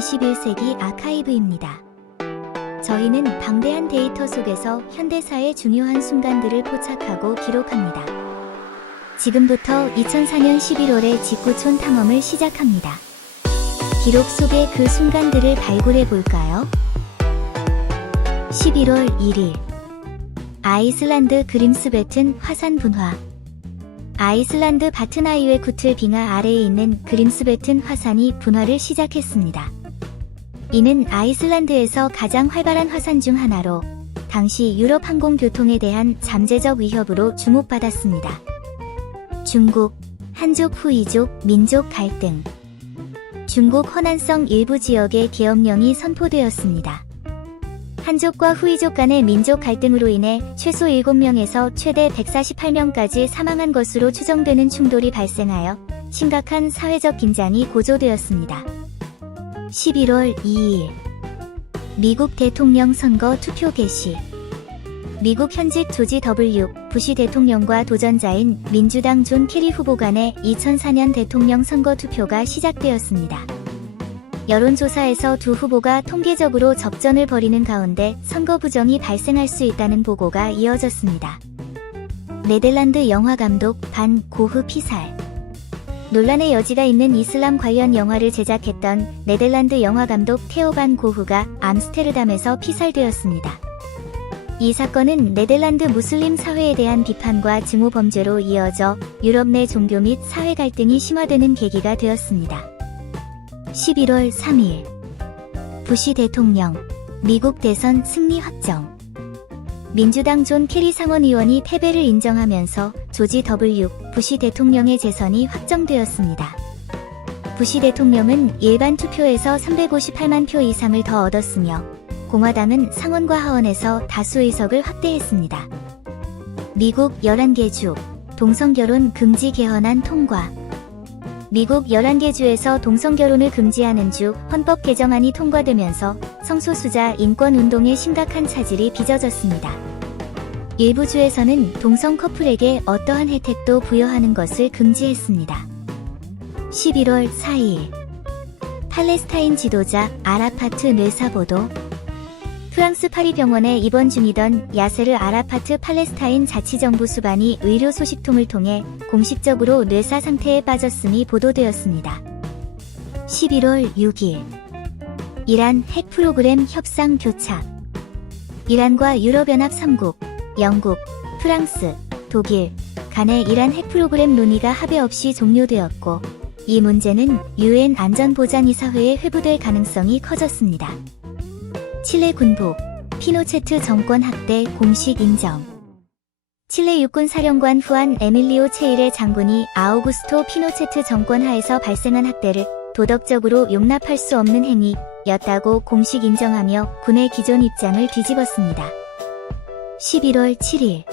21세기 아카이브입니다. 저희는 방대한 데이터 속에서 현대사의 중요한 순간들을 포착하고 기록합니다. 지금부터 2004년 11월에 직구촌 탐험을 시작합니다. 기록 속의 그 순간들을 발굴해 볼까요? 11월 1일 아이슬란드 그림스베튼 화산 분화. 아이슬란드 바튼아이웨쿠틀 빙하 아래에 있는 그림스베튼 화산이 분화를 시작했습니다. 이는 아이슬란드에서 가장 활발한 화산 중 하나로 당시 유럽 항공교통에 대한 잠재적 위협으로 주목받았습니다. 중국, 한족 후이족, 민족 갈등. 중국 허난성 일부 지역에 계엄령이 선포되었습니다. 한족과 후이족 간의 민족 갈등으로 인해 최소 7명에서 최대 148명까지 사망한 것으로 추정되는 충돌이 발생하여 심각한 사회적 긴장이 고조되었습니다. 11월 2일 미국 대통령 선거 투표 개시. 미국 현직 조지 W. 부시 대통령과 도전자인 민주당 존 케리 후보 간의 2004년 대통령 선거 투표가 시작되었습니다. 여론조사에서 두 후보가 통계적으로 접전을 벌이는 가운데 선거 부정이 발생할 수 있다는 보고가 이어졌습니다. 네덜란드 영화감독 반 고흐 피살. 논란의 여지가 있는 이슬람 관련 영화를 제작했던 네덜란드 영화감독 테오 반 고흐가 암스테르담에서 피살되었습니다. 이 사건은 네덜란드 무슬림 사회에 대한 비판과 증오 범죄로 이어져 유럽 내 종교 및 사회 갈등이 심화되는 계기가 되었습니다. 11월 3일 부시 대통령 미국 대선 승리 확정. 민주당 존 케리 상원의원이 패배를 인정하면서 조지 W. 부시 대통령의 재선이 확정되었습니다. 부시 대통령은 일반 투표에서 358만 표 이상을 더 얻었으며 공화당은 상원과 하원에서 다수 의석을 확대했습니다. 미국 11개 주 동성결혼 금지 개헌안 통과. 미국 11개 주에서 동성결혼을 금지하는 주 헌법 개정안이 통과되면서 성소수자 인권운동에 심각한 차질이 빚어졌습니다. 일부 주에서는 동성 커플에게 어떠한 혜택도 부여하는 것을 금지했습니다. 11월 4일 팔레스타인 지도자 아라파트 뇌사 보도. 프랑스 파리 병원에 입원 중이던 야세르 아라파트 팔레스타인 자치정부 수반이 의료 소식통을 통해 공식적으로 뇌사 상태에 빠졌음이 보도되었습니다. 11월 6일 이란 핵 프로그램 협상 교착. 이란과 유럽연합 3국, 영국, 프랑스, 독일 간의 이란 핵 프로그램 논의가 합의 없이 종료되었고, 이 문제는 UN 안전보장이사회에 회부될 가능성이 커졌습니다. 칠레 군부, 피노체트 정권 학대 공식 인정. 칠레 육군 사령관 후안 에밀리오 체이레 장군이 아우구스토 피노체트 정권 하에서 발생한 학대를 도덕적으로 용납할 수 없는 행위였다고 공식 인정하며 군의 기존 입장을 뒤집었습니다. 11월 7일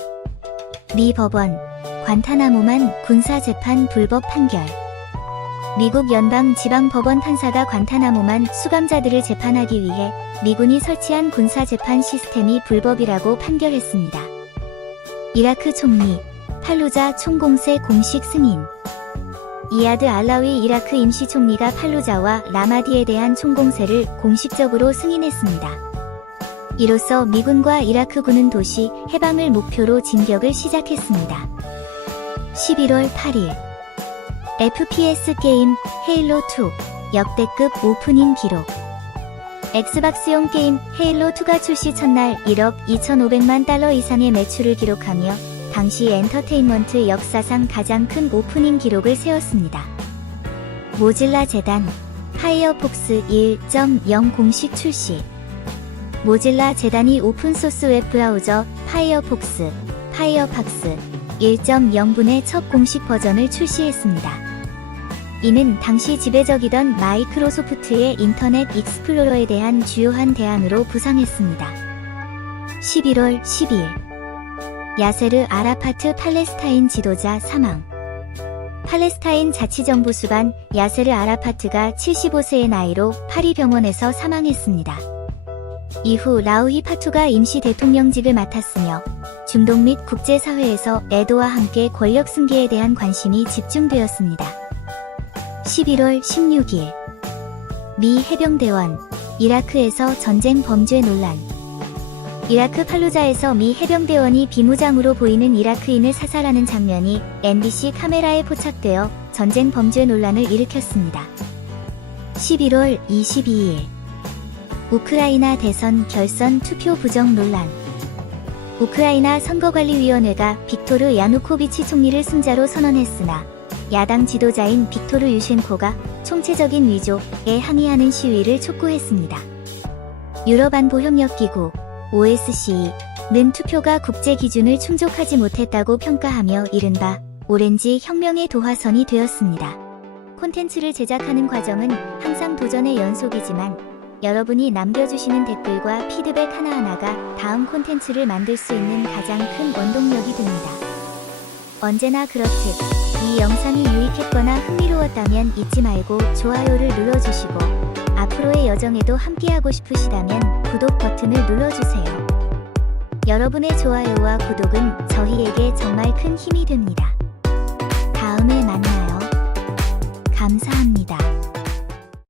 미 법원, 관타나모만 군사재판 불법 판결. 미국 연방지방법원 판사가 관타나모만 수감자들을 재판하기 위해 미군이 설치한 군사재판 시스템이 불법이라고 판결했습니다. 이라크 총리, 팔루자 총공세 공식 승인. 이아드 알라위 이라크 임시총리가 팔루자와 라마디에 대한 총공세를 공식적으로 승인했습니다. 이로써 미군과 이라크군은 도시 해방을 목표로 진격을 시작했습니다. 11월 8일 FPS 게임 헤일로2 역대급 오프닝 기록. 엑스박스용 게임 헤일로2가 출시 첫날 1억 2,500만 달러 이상의 매출을 기록하며 당시 엔터테인먼트 역사상 가장 큰 오프닝 기록을 세웠습니다. 모질라 재단 파이어폭스 1.0 공식 출시. 모질라 재단이 오픈소스 웹브라우저 파이어폭스 1.0분의 첫 공식 버전을 출시했습니다. 이는 당시 지배적이던 마이크로소프트의 인터넷 익스플로러에 대한 주요한 대안으로 부상했습니다. 11월 10일 야세르 아라파트 팔레스타인 지도자 사망. 팔레스타인 자치정부 수반 야세르 아라파트가 75세의 나이로 파리 병원에서 사망했습니다. 이후 라우히 파투가 임시 대통령직을 맡았으며 중동 및 국제사회에서 애도와 함께 권력 승계에 대한 관심이 집중되었습니다. 11월 16일 미 해병대원, 이라크에서 전쟁 범죄 논란. 이라크 팔루자에서 미 해병대원이 비무장으로 보이는 이라크인을 사살하는 장면이 MBC 카메라에 포착되어 전쟁 범죄 논란을 일으켰습니다. 11월 22일 우크라이나 대선 결선 투표 부정 논란. 우크라이나 선거관리위원회가 빅토르 야누코비치 총리를 승자로 선언했으나 야당 지도자인 빅토르 유셴코가 총체적인 위조에 항의하는 시위를 촉구했습니다. 유럽안보협력기구 OSCE는 투표가 국제 기준을 충족하지 못했다고 평가하며 이른바 오렌지 혁명의 도화선이 되었습니다. 콘텐츠를 제작하는 과정은 항상 도전의 연속이지만 여러분이 남겨주시는 댓글과 피드백 하나하나가 다음 콘텐츠를 만들 수 있는 가장 큰 원동력이 됩니다. 언제나 그렇듯 이 영상이 유익했거나 흥미로웠다면 잊지 말고 좋아요를 눌러주시고 앞으로의 여정에도 함께하고 싶으시다면 구독 버튼을 눌러주세요. 여러분의 좋아요와 구독은 저희에게 정말 큰 힘이 됩니다.